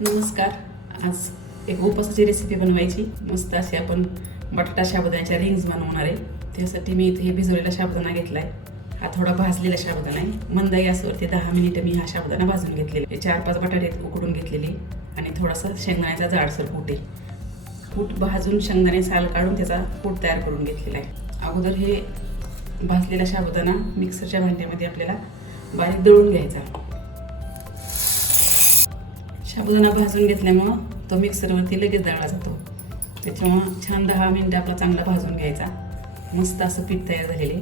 नमस्कार. आज एक उपवासाची रेसिपी बनवायची. मस्त अशी आपण बटाटा साबुदाण्याच्या रिंग्स बनवणार आहे. त्यासाठी मी इथे भिजवलेला साबुदाणा घेतलाय. हा थोडा भाजलेला साबुदाणा आहे. मंद गॅसवरती 10 मिनिटं मी हा साबुदाणा भाजून घेतलेला आहे. 4-5 बटाटे उकडून घेतलेले आणि थोडासा शेंगदाण्याचा जाडसर कूट आहे. कूट भाजून शेंगदाणे साल काढून त्याचा कूट तयार करून घेतलेला आहे. अगोदर हे भाजलेला साबुदाणा मिक्सरच्या भांड्यामध्ये आपल्याला बारीक दळून घ्यायचा. साबुदाणा भाजून घेतल्यामुळं तो मिक्सरवरती लगेच दळला जातो. त्याच्यामुळं छान 10 मिनिटं आपला चांगला भाजून घ्यायचा. मस्त असं पीठ तयार झालेले.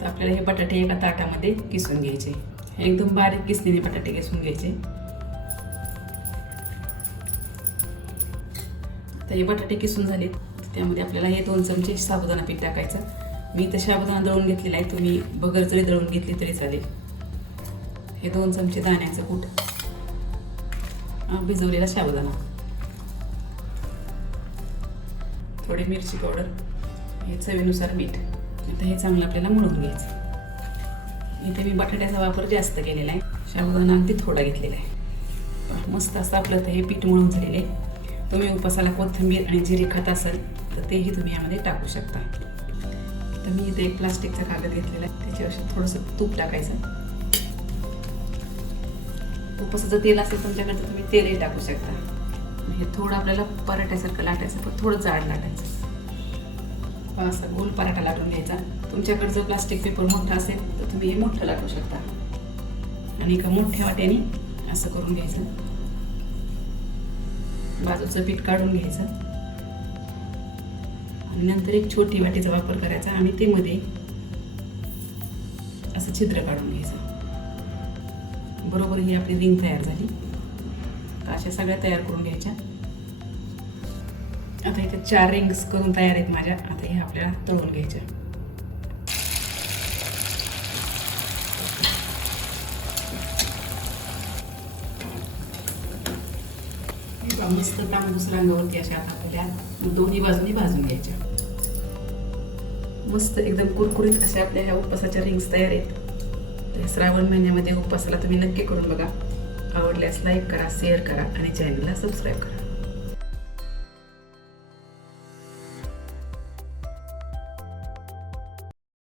तर आपल्याला हे बटाटे एका ताटामध्ये किसून घ्यायचे. एकदम बारीक किसलेले बटाटे किसून घ्यायचे. तर हे बटाटे किसून झाले. त्यामध्ये आपल्याला हे 2 चमचे साबुदाणा पीठ टाकायचं. मी इथं साबुदाणा दळून घेतलेला आहे. तुम्ही बगर जरी दळून घेतली तरी चालेल. हे 2 चमचे दाण्याचं कूट, भिजवलेला साबुदाणा, थोडी मिरची पावडर, हे चवीनुसार मीठ. आता हे चांगलं आपल्याला मळून घ्यायचं. इथे मी बटाट्याचा वापर जास्त केलेला आहे. साबुदाणा अगदी थोडा घेतलेला आहे. मस्त असं आपलं हे पीठ मळून झालेलं आहे. तुम्ही उपासाला कोथिंबीर आणि जिरे खात असाल तर तेही तुम्ही यामध्ये टाकू शकता. तर मी इथे एक प्लास्टिकचा कागद घेतलेला आहे. त्याच्यावर थोडंसं तूप टाकायचं. उपासाचं तेल असेल तुमच्याकडे तर तुम्ही तेलही टाकू शकता. हे थोडं आपल्याला पराठ्यासारखं लाटायचं, पण थोडं जाड लाटायचं. असा गोल पराठा लाटून घ्यायचा. तुमच्याकडे जर प्लास्टिक पेपर मोठा असेल तर तुम्ही हे मोठं लाटू शकता. आणि एका मोठ्या वाट्याने असं करून घ्यायचं. बाजूचं पीठ काढून घ्यायचं आणि नंतर एक छोटी वाटीचा वापर करायचा आणि ते मध्ये असं छिद्र काढून घ्यायचं. बरोबर ही आपली रिंग तयार झाली. तर अशा सगळ्या तयार करून घ्यायच्या. आता इथे 4 रिंग्स करून तयार आहेत माझ्या. आता हे आपल्याला तळून घ्यायच्या. मस्त तांबूस रंगावरती अशा आता आपल्या दोन्ही बाजूनी भाजून घ्यायच्या. मस्त एकदम कुरकुरीत अशा आपल्या ह्या उपासाच्या रिंग्स तयार आहेत. तर श्रावण महिन्यामध्ये उपासाला तुम्ही नक्की करून बघा. आवडल्यास लाईक करा, शेअर करा आणि चॅनलला सबस्क्राईब करा.